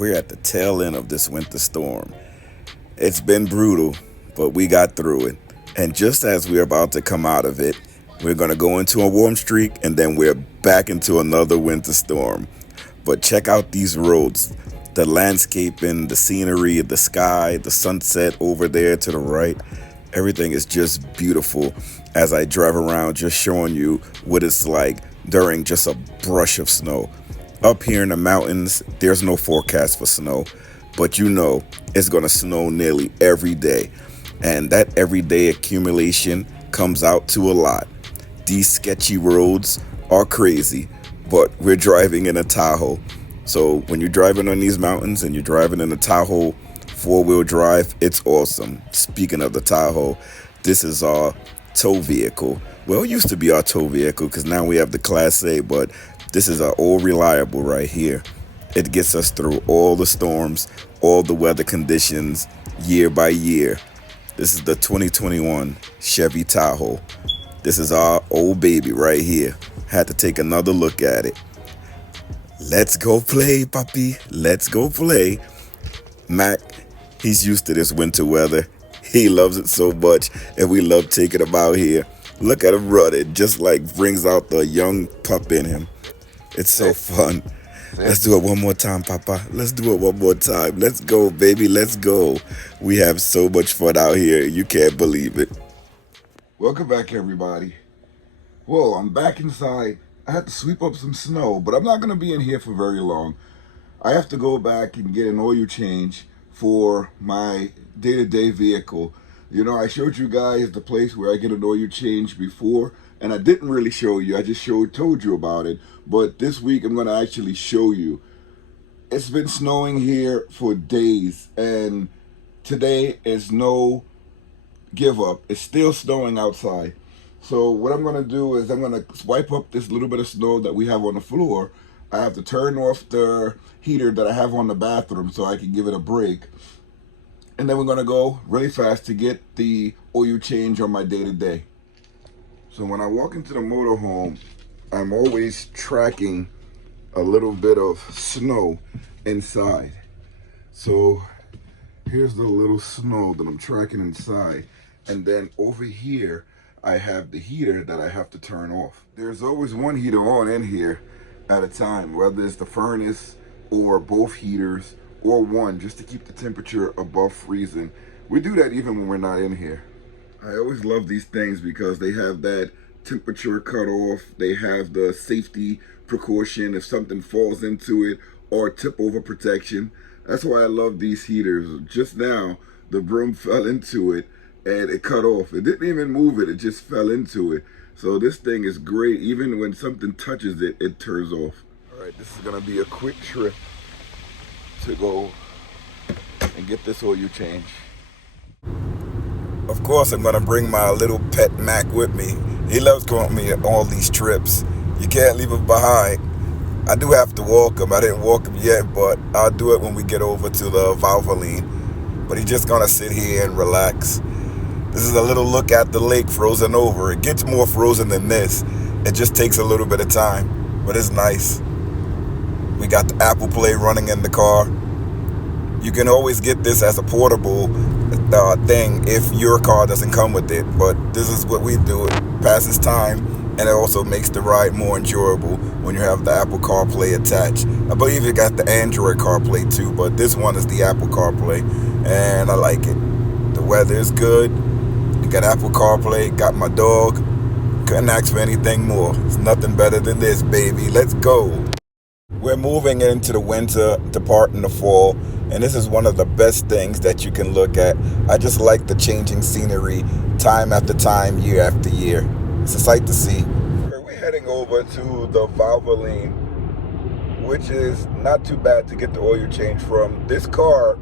We're at the tail end of this winter storm. It's been brutal, but we got through it. And just as we're about to come out of it, we're going to go into a warm streak and then we're back into another winter storm. But check out these roads. The landscaping, the scenery, the sky, the sunset over there to the right. Everything is just beautiful as I drive around, just showing you what it's like during just a brush of snow. Up here in the mountains, there's no forecast for snow, but you know it's going to snow nearly every day. And that everyday accumulation comes out to a lot. These sketchy roads are crazy, but we're driving in a Tahoe. So when you're driving on these mountains and you're driving in a Tahoe four-wheel drive, it's awesome. Speaking of the Tahoe, this is our tow vehicle. Well, it used to be our tow vehicle because now we have the Class A, but this is our old reliable right here. It gets us through all the storms, all the weather conditions, year by year. This is the 2021 Chevy Tahoe. This is our old baby right here. Had to take another look at it. Let's go play, puppy. Let's go play. Mac, he's used to this winter weather. He loves it so much, and we love taking him out here. Look at him run. It just like brings out the young pup in him. It's so fun. Let's do it one more time, Papa. Let's do it one more time. Let's go, baby. Let's go. We have so much fun out here. You can't believe it. Welcome back, everybody. Whoa, I'm back inside. I had to sweep up some snow, but I'm not going to be in here for very long. I have to go back and get an oil change for my day-to-day vehicle. You know, I showed you guys the place where I get an oil change before, and I didn't really show you. I just told you about it. But this week, I'm going to actually show you. It's been snowing here for days, and today is no give up. It's still snowing outside. So what I'm going to do is I'm going to wipe up this little bit of snow that we have on the floor. I have to turn off the heater that I have on the bathroom so I can give it a break. And then we're going to go really fast to get the oil change on my day-to-day. So when I walk into the motorhome, I'm always tracking a little bit of snow inside. So here's the little snow that I'm tracking inside. And then over here, I have the heater that I have to turn off. There's always one heater on in here at a time, whether it's the furnace or both heaters or one, just to keep the temperature above freezing. We do that even when we're not in here. I always love these things because they have that temperature cutoff. They have the safety precaution if something falls into it, or tip over protection. That's why I love these heaters. Just now, the broom fell into it and it cut off. It didn't even move it, it just fell into it. So this thing is great. Even when something touches it, it turns off. All right, this is gonna be a quick trip to go and get this oil change. Of course, I'm gonna bring my little pet Mac with me. He loves going with me on all these trips. You can't leave him behind. I do have to walk him. I didn't walk him yet, but I'll do it when we get over to the Valvoline. But he's just gonna sit here and relax. This is a little look at the lake frozen over. It gets more frozen than this. It just takes a little bit of time, but it's nice. We got the Apple Play running in the car. You can always get this as a portable thing if your car doesn't come with it, but this is what we do. It passes time, and it also makes the ride more enjoyable when you have the Apple CarPlay attached. I believe you got the Android CarPlay too, but this one is the Apple CarPlay, and I like it. The weather is good. You got Apple CarPlay, got my dog. Couldn't ask for anything more. It's nothing better than this, baby. Let's go. We're moving into the winter, departing the fall, and this is one of the best things that you can look at. I just like the changing scenery time after time, year after year. It's a sight to see. We're heading over to the Valvoline, which is not too bad to get the oil change from. This car,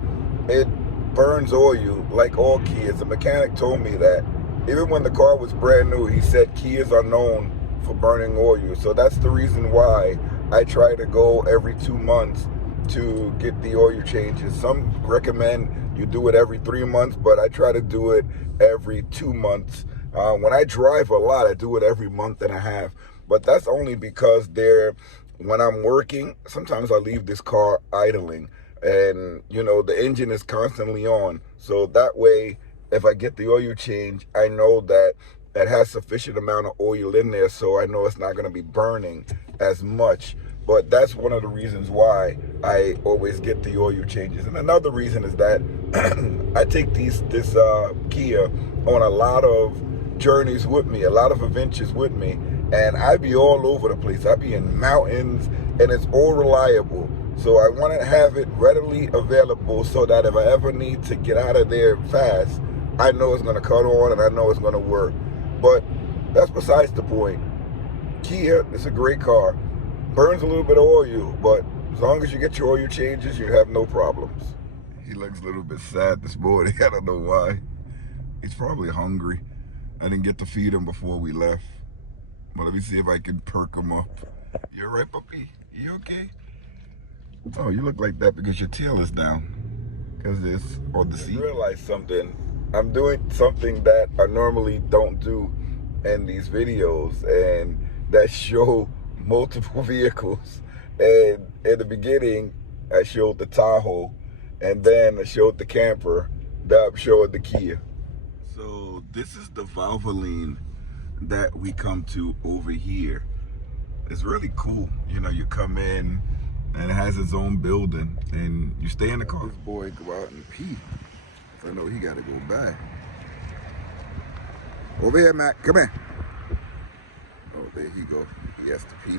it burns oil like all Kias. The mechanic told me that. Even when the car was brand new, he said Kias are known for burning oil. So that's the reason why I try to go every 2 months to get the oil changes. Some recommend you do it every 3 months, but I try to do it every 2 months. When I drive a lot, I do it every month and a half. But that's only because when I'm working, sometimes I leave this car idling. and you know the engine is constantly on, so that way if I get the oil change, I know that it has sufficient amount of oil in there, so I know it's not going to be burning as much. But that's one of the reasons why I always get the oil changes. And another reason is that I take this Kia on a lot of journeys with me, a lot of adventures with me, and I be all over the place. I be in mountains, and it's all reliable. So I want to have it readily available so that if I ever need to get out of there fast, I know it's going to cut on and I know it's going to work. But that's besides the point. Kia is a great car. Burns a little bit of oil, but as long as you get your oil changes, you have no problems. He looks a little bit sad this morning. I don't know why. He's probably hungry. I didn't get to feed him before we left. But let me see if I can perk him up. You all right, puppy? You okay? Oh, you look like that because your tail is down. Because it's on the seat. I realized something. I'm doing something that I normally don't do in these videos, and that show multiple vehicles. And in the beginning, I showed the Tahoe, and then I showed the camper, now I'm showing the Kia. So this is the Valvoline that we come to over here. It's really cool. You know, you come in, and it has its own building, and you stay in the car. This boy go out and pee. I know he got to go back. Over here, Matt. Come here. Oh, there he go. He has to pee.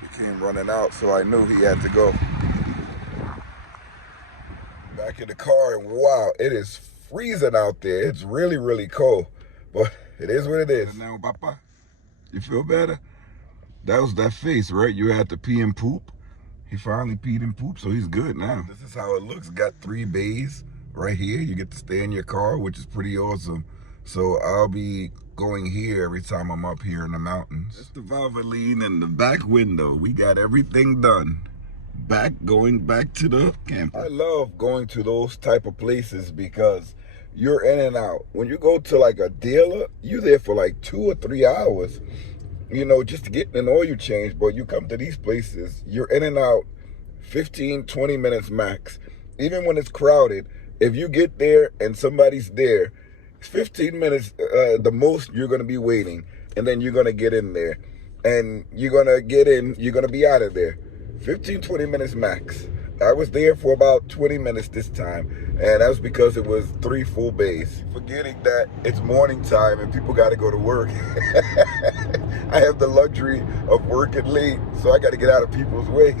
He came running out, so I knew he had to go. Back in the car, and wow, it is freezing out there. It's really, really cold, but it is what it is. Now, Papa, you feel better? That was that face, right? You had to pee and poop. He finally peed and pooped, so he's good now. This is how it looks. Got 3 bays right here. You get to stay in your car, which is pretty awesome. So I'll be going here every time I'm up here in the mountains. That's the Valvoline and the back window. We got everything done. Going back to the camper. I love going to those type of places because you're in and out. When you go to like a dealer, you're there for like 2 or 3 hours. You know, just to get an oil change. But you come to these places, you're in and out 15, 20 minutes max. Even when it's crowded, if you get there and somebody's there, it's 15 minutes the most you're going to be waiting. And then you're going to get in there. And you're going to get in, you're going to be out of there. 15, 20 minutes max. I was there for about 20 minutes this time, and that was because it was 3 full bays. Forgetting that it's morning time and people got to go to work. I have the luxury of working late, so I got to get out of people's way.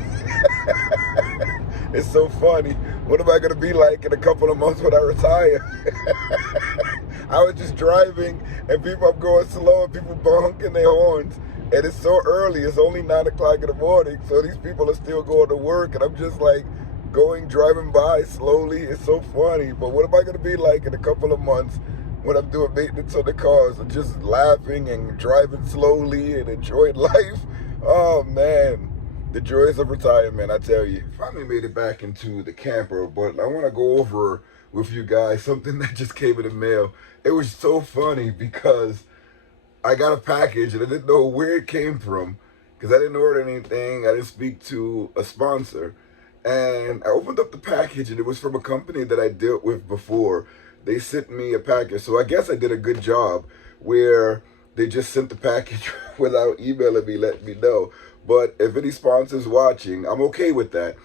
It's so funny. What am I going to be like in a couple of months when I retire? I was just driving, and I'm going slow, and people honking their horns. And it's so early, it's only 9 o'clock in the morning, so these people are still going to work, and I'm just like driving by slowly. It's so funny. But what am I gonna be like in a couple of months when I'm doing maintenance on the cars and just laughing and driving slowly and enjoying life? Oh man, the joys of retirement, I tell you. Finally made it back into the camper, but I wanna go over with you guys something that just came in the mail. It was so funny because I got a package and I didn't know where it came from because I didn't order anything. I didn't speak to a sponsor. And I opened up the package and it was from a company that I dealt with before. They sent me a package. So I guess I did a good job where they just sent the package without emailing me, letting me know. But if any sponsors watching, I'm okay with that.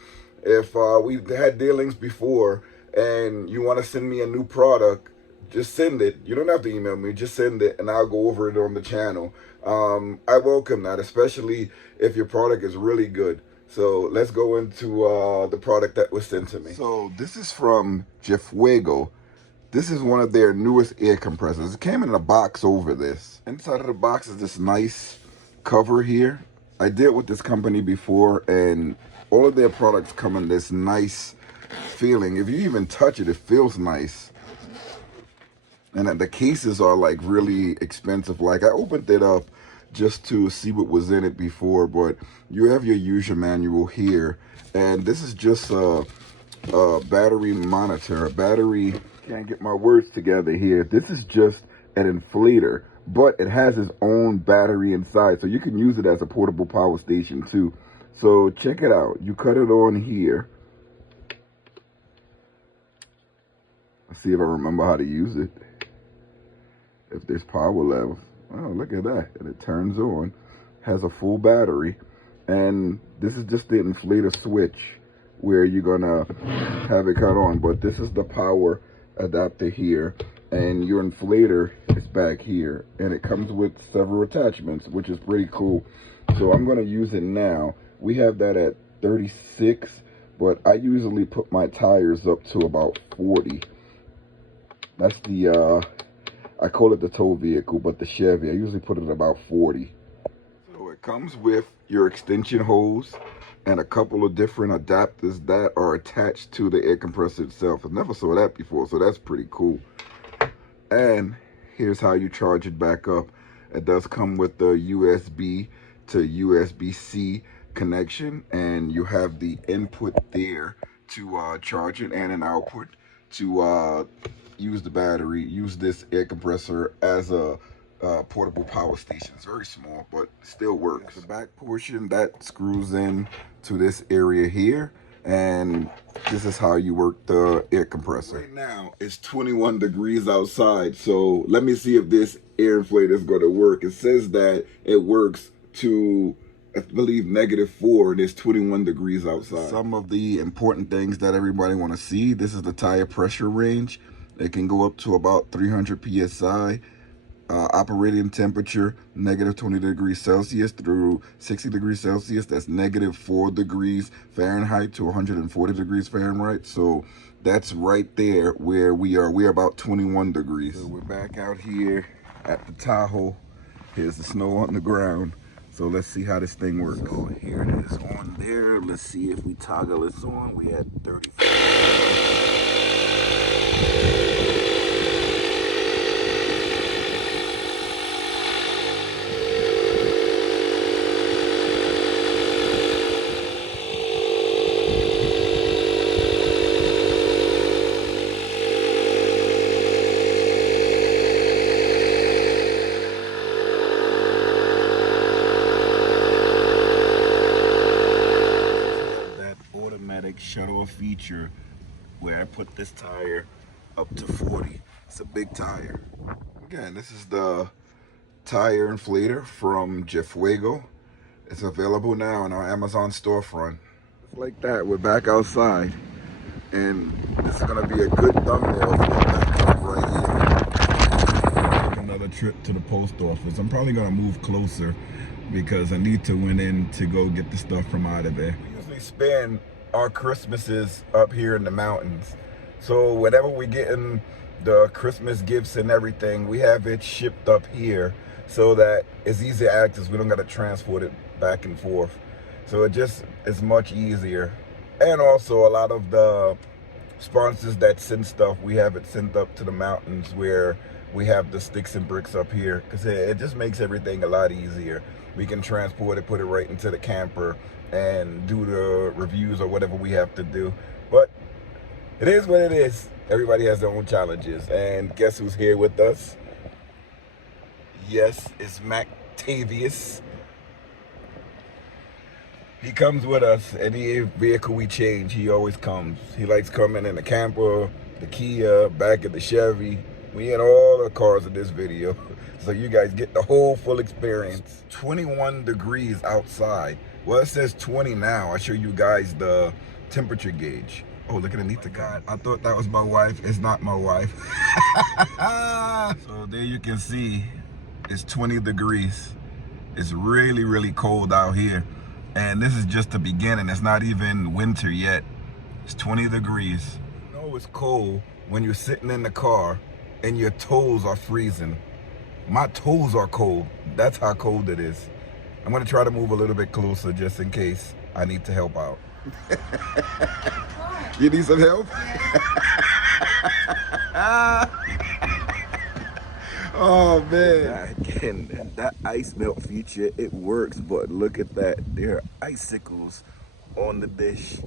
If we've had dealings before and you want to send me a new product, just send it. You don't have to email me. Just send it, and I'll go over it on the channel. I welcome that, especially if your product is really good. So let's go into the product that was sent to me. So this is from JFEGWO. This is one of their newest air compressors. It came in a box over this. Inside of the box is this nice cover here. I dealt with this company before, and all of their products come in this nice feeling. If you even touch it, it feels nice. And the cases are like really expensive. Like I opened it up just to see what was in it before, but you have your user manual here. And this is just a battery monitor, a battery, can't get my words together here. This is just an inflator, but it has its own battery inside. So you can use it as a portable power station too. So check it out. You cut it on here. Let's see if I remember how to use it. If there's power levels. Oh, look at that. And it turns on. Has a full battery. And this is just the inflator switch where you're gonna have it cut on. But this is the power adapter here. And your inflator is back here. And it comes with several attachments, which is pretty cool. So I'm gonna use it now. We have that at 36, but I usually put my tires up to about 40. That's the, I call it the tow vehicle, but the Chevy, I usually put it at about 40. So it comes with your extension hose and a couple of different adapters that are attached to the air compressor itself. I never saw that before, so that's pretty cool. And here's how you charge it back up. It does come with the USB to USB-C connection, and you have the input there to charge it and an output to use the battery, use this air compressor as a portable power station. It's very small, but still works. The back portion that screws in to this area here, and this is how you work the air compressor. Right now, it's 21 degrees outside, so let me see if this air inflator is going to work. It says that it works to, I believe, -4, and it's 21 degrees outside. Some of the important things that everybody want to see, this is the tire pressure range. It can go up to about 300 PSI. Operating temperature, -20 degrees Celsius through 60 degrees Celsius. That's -4 degrees Fahrenheit to 140 degrees Fahrenheit. So that's right there where we are. We're about 21 degrees. So we're back out here at the Tahoe. Here's the snow on the ground. So let's see how this thing works. So here it is on there. Let's see if we toggle this on. We had 35. Shuttle feature where I put this tire up to 40. It's a big tire. Again, this is the tire inflator from JFEGWO. It's available now in our Amazon storefront. Just like that, we're back outside, and this is gonna be a good thumbnail for that right here. Another trip to the post office. I'm probably gonna move closer because I need to went in to go get the stuff from out of there. We usually spend our Christmases up here in the mountains. So whenever we get in the Christmas gifts and everything, we have it shipped up here so that it's easy to access. We don't got to transport it back and forth. So it just is much easier. And also a lot of the sponsors that send stuff, we have it sent up to the mountains where we have the sticks and bricks up here, because it just makes everything a lot easier. We can transport it, put it right into the camper, and do the reviews or whatever we have to do. But it is what it is. Everybody has their own challenges. And guess who's here with us? Yes, it's Mactavius. He comes with us. Any vehicle we change, he always comes. He likes coming in the camper, the Kia, back at the Chevy. We in all the cars in this video, so you guys get the whole full experience. 21 degrees outside. Well, it says 20 now. I'll show you guys the temperature gauge. Oh, look underneath the guy. I thought that was my wife. It's not my wife. So there you can see, it's 20 degrees. It's really, really cold out here. And this is just the beginning. It's not even winter yet. It's 20 degrees. You know it's cold when you're sitting in the car and your toes are freezing. My toes are cold. That's how cold it is. I'm gonna try to move a little bit closer just in case I need to help out. You need some help? Oh man. Again, that ice melt feature, it works, but look at that. There are icicles on the dish.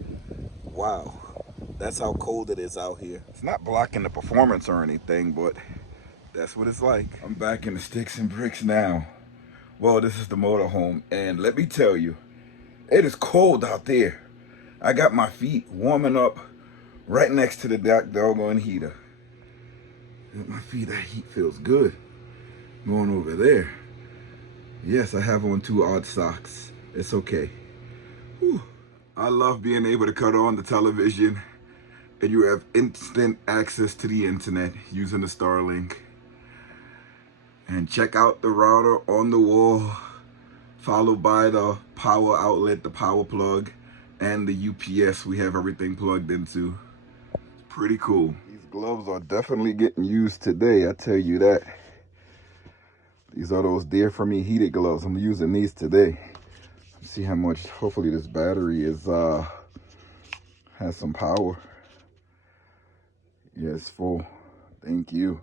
Wow. That's how cold it is out here. It's not blocking the performance or anything, but that's what it's like. I'm back in the sticks and bricks now. Well, this is the motorhome, and let me tell you, It is cold out there. I got my feet warming up right next to the doggone heater. At my feet, that heat feels good. Going over there. Yes, I have on 2 odd socks. It's okay. Whew. I love being able to cut on the television and you have instant access to the internet using the Starlink. And check out the router on the wall, followed by the power outlet, the power plug, and the UPS we have everything plugged into. It's pretty cool. These gloves are definitely getting used today, I tell you that. These are those Deerfamy heated gloves. I'm using these today. See how much, hopefully this battery is has some power. Yeah, it's full. Thank you.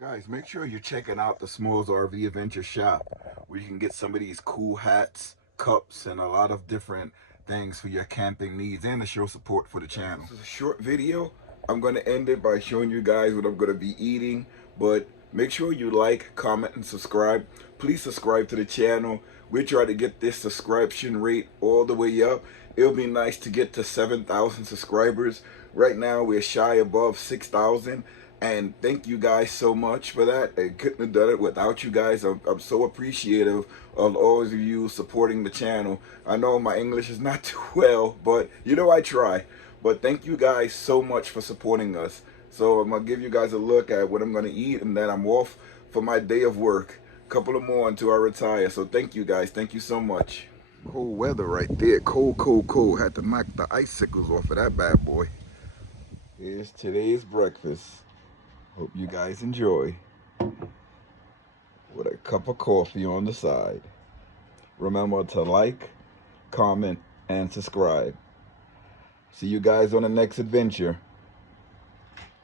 Guys, make sure you're checking out the SmallsRV Adventure shop where you can get some of these cool hats, cups, and a lot of different things for your camping needs and to show support for the channel. This is a short video. I'm going to end it by showing you guys what I'm going to be eating, but make sure you like, comment, and subscribe. Please subscribe to the channel. We're trying to get this subscription rate all the way up. It'll be nice to get to 7,000 subscribers. Right now, we're shy above 6,000. And thank you guys so much for that. I couldn't have done it without you guys. I'm so appreciative of all of you supporting the channel. I know my English is not too well, but you know I try. But thank you guys so much for supporting us. So I'm going to give you guys a look at what I'm going to eat, and then I'm off for my day of work. A couple of more until I retire. So thank you guys. Thank you so much. Cold weather right there. Cold, cold, cold. Had to knock the icicles off of that bad boy. Here's today's breakfast. Hope you guys enjoy. With a cup of coffee on the side. Remember to like, comment, and subscribe. See you guys on the next adventure.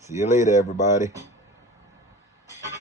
See you later, everybody.